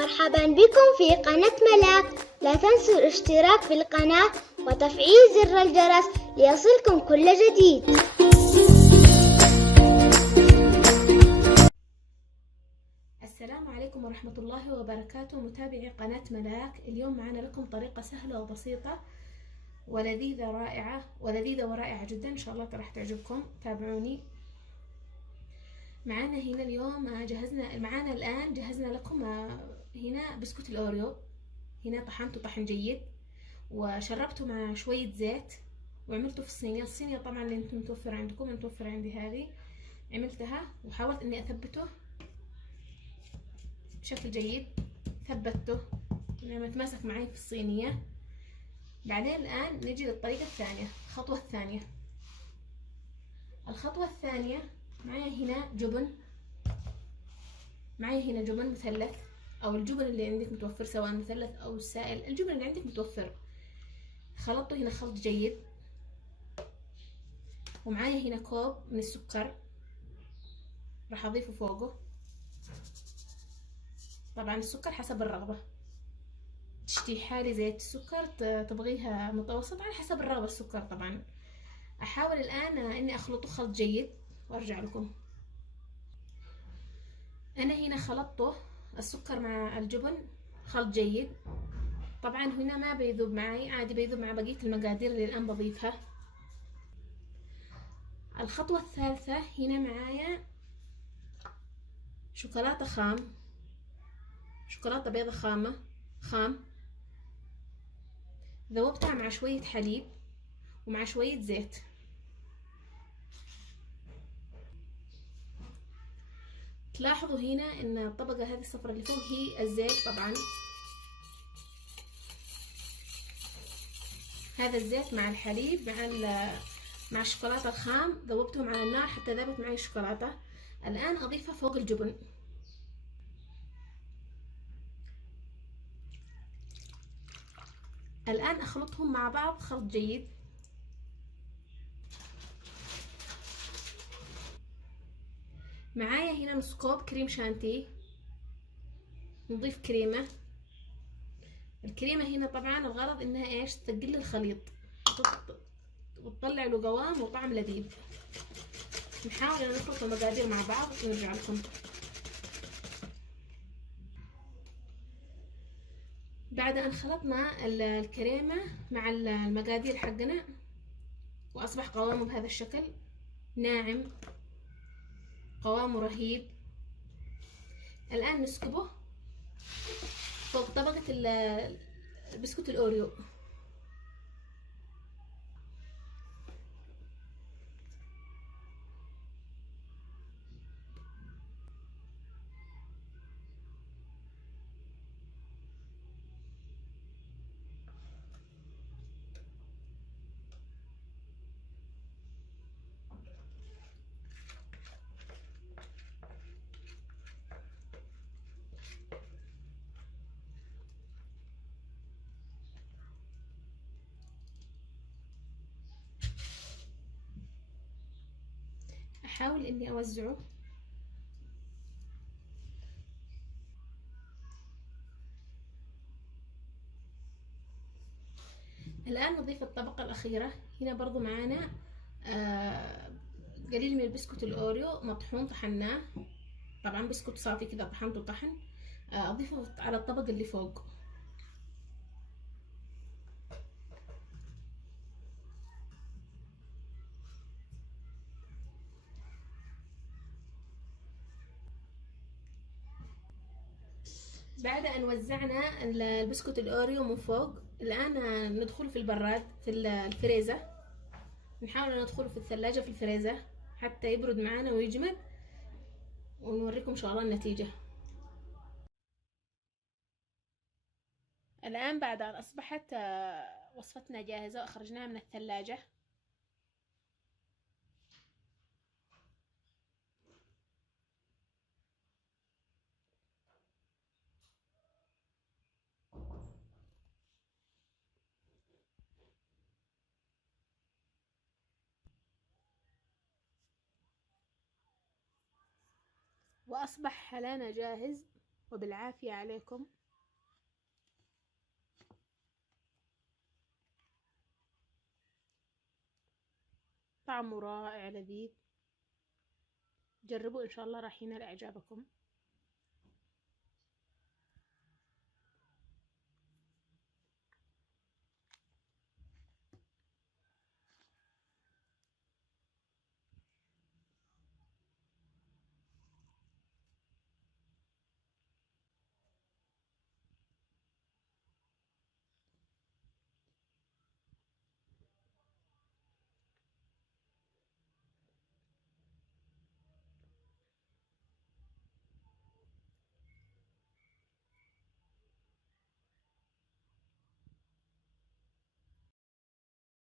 مرحبا بكم في قناة ملاك. لا تنسوا الاشتراك في القناة وتفعيل زر الجرس ليصلكم كل جديد. السلام عليكم ورحمة الله وبركاته متابعي قناة ملاك. اليوم معنا لكم طريقة سهلة وبسيطة ولذيذة ورائعة جدا، إن شاء الله راح تعجبكم. تابعوني. معنا هنا اليوم جهزنا لكم هنا بسكوت الأوريو. هنا طحنته طحن جيد وشربته مع شوية زيت وعملته في الصينية طبعا اللي انتم متوفر عندكم. متوفر عندي هذه، عملتها وحاولت اني اثبته بشكل جيد. ثبته لما يتماسك معي في الصينية. بعدين الآن نجي للطريقة الثانية. الخطوة الثانية معي هنا جبن مثلث، أو الجبن اللي عندك متوفر، سواء مثلث أو سائل. الجبن اللي عندك متوفر خلطته هنا خلط جيد. ومعايا هنا كوب من السكر راح أضيفه فوقه. طبعا السكر حسب الرغبة، تشتي حالي زيت السكر تبغيها متوسط على حسب الرغبة. السكر طبعا. أحاول الآن إني أخلطه خلط جيد وأرجع لكم. أنا هنا خلطته السكر مع الجبن خلط جيد. طبعا هنا ما بيذوب معي، عادي بيذوب مع بقية المقادير اللي الآن بضيفها. الخطوة الثالثة هنا معايا شوكولاتة بيضة خام. ذوبتها مع شوية حليب ومع شوية زيت. تلاحظوا هنا ان الطبقة هذه الصفرة اللي فوق هي الزيت. طبعا هذا الزيت مع الحليب مع الشوكولاتة الخام، ذوبتهم على النار حتى ذابت معي الشوكولاتة. الآن أضيفها فوق الجبن. الآن أخلطهم مع بعض خلط جيد. معايا هنا نص كوب كريم شانتيه. نضيف كريمة. الكريمة هنا طبعا الغرض انها ايش؟ تثقل الخليط وتطلع له قوام وطعم لذيذ. نحاول ان نخلط المقادير مع بعض ونرجع لكم. بعد ان خلطنا الكريمة مع المقادير حقنا واصبح قوامه بهذا الشكل ناعم، قوامه رهيب. الان نسكبه فوق طبقة البسكوت الأوريو. أحاول إني أوزعه. الآن نضيف الطبقة الأخيرة. هنا برضو معانا قليل من البسكوت الأوريو مطحون، طحناه. طبعا بسكوت صافي كذا طحنته طحن. أضيفه على الطبق اللي فوق. بعد أن وزعنا البسكوت الأوريو من فوق، الآن ندخل في البراد في الفريزة. نحاول أن ندخله في الثلاجة في الفريزة حتى يبرد معانا ويجمد، ونوريكم إن شاء الله النتيجة. الآن بعد أن أصبحت وصفتنا جاهزة وأخرجناها من الثلاجة، وأصبح حلانا جاهز. وبالعافية عليكم. طعمه رائع لذيذ، جربوا إن شاء الله راح ينال إعجابكم.